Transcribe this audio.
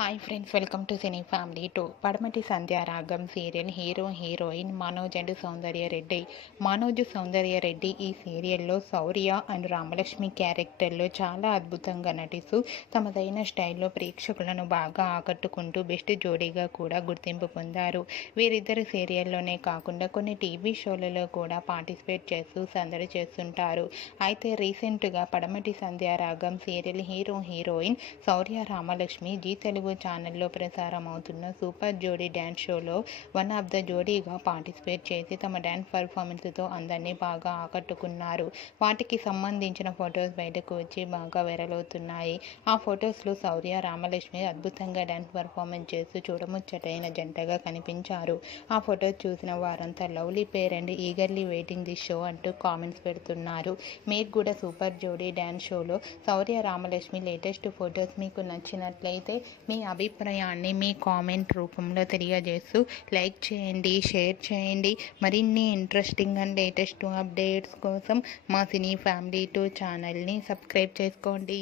Hi friends, welcome to cine family 2. Padamati Sandhyaragam serial hero heroine Manoj and Soundarya Reddy. Manoj Soundarya Reddy ఈ సీరియల్లో శౌర్య and Ramalakshmi క్యారెక్టర్లో చాలా అద్భుతంగా నటిస్తూ తమదైన స్టైల్లో ప్రేక్షకులను బాగా ఆకట్టుకుంటూ బెస్ట్ జోడీగా కూడా గుర్తింపు పొందారు. వీరిద్దరు సీరియల్లోనే కాకుండా కొన్ని టీవీ షోలలో కూడా పార్టిసిపేట్ చేస్తూ సందడి చేస్తుంటారు. అయితే రీసెంట్గా పడమటి సంధ్యారాగం సీరియల్ హీరో హీరోయిన్ శౌర్య రామలక్ష్మి జీ తెలుగు ఛానల్లో ప్రసారం అవుతున్న సూపర్ జోడీ డ్యాన్స్ షోలో వన్ ఆఫ్ ద జోడీగా పార్టిసిపేట్ చేసి తమ డ్యాన్స్ పర్ఫార్మెన్స్తో అందరినీ బాగా ఆకట్టుకున్నారు. వాటికి సంబంధించిన ఫొటోస్ బయటకు వచ్చి బాగా వైరల్ అవుతున్నాయి. ఆ ఫొటోస్లో శౌర్య రామలక్ష్మి అద్భుతంగా డ్యాన్స్ పర్ఫార్మెన్స్ చేస్తూ చూడముచ్చటైన జంటగా కనిపించారు. ఆ ఫొటోస్ చూసిన వారంతా lovely pair and eagerly waiting the show అంటూ కామెంట్స్ పెడుతున్నారు. మీకు కూడా సూపర్ జోడీ డ్యాన్స్ షోలో శౌర్య రామలక్ష్మి లేటెస్ట్ ఫొటోస్ మీకు నచ్చినట్లయితే మీ అభిప్రాయాన్ని మీ కామెంట్ రూపంలో తెలియజేస్తూ లైక్ చేయండి, షేర్ చేయండి. మరిన్ని ఇంట్రెస్టింగ్ అండ్ లేటెస్ట్ అప్డేట్స్ కోసం మా సినీ ఫ్యామిలీ 2 ఛానల్ని సబ్స్క్రైబ్ చేసుకోండి.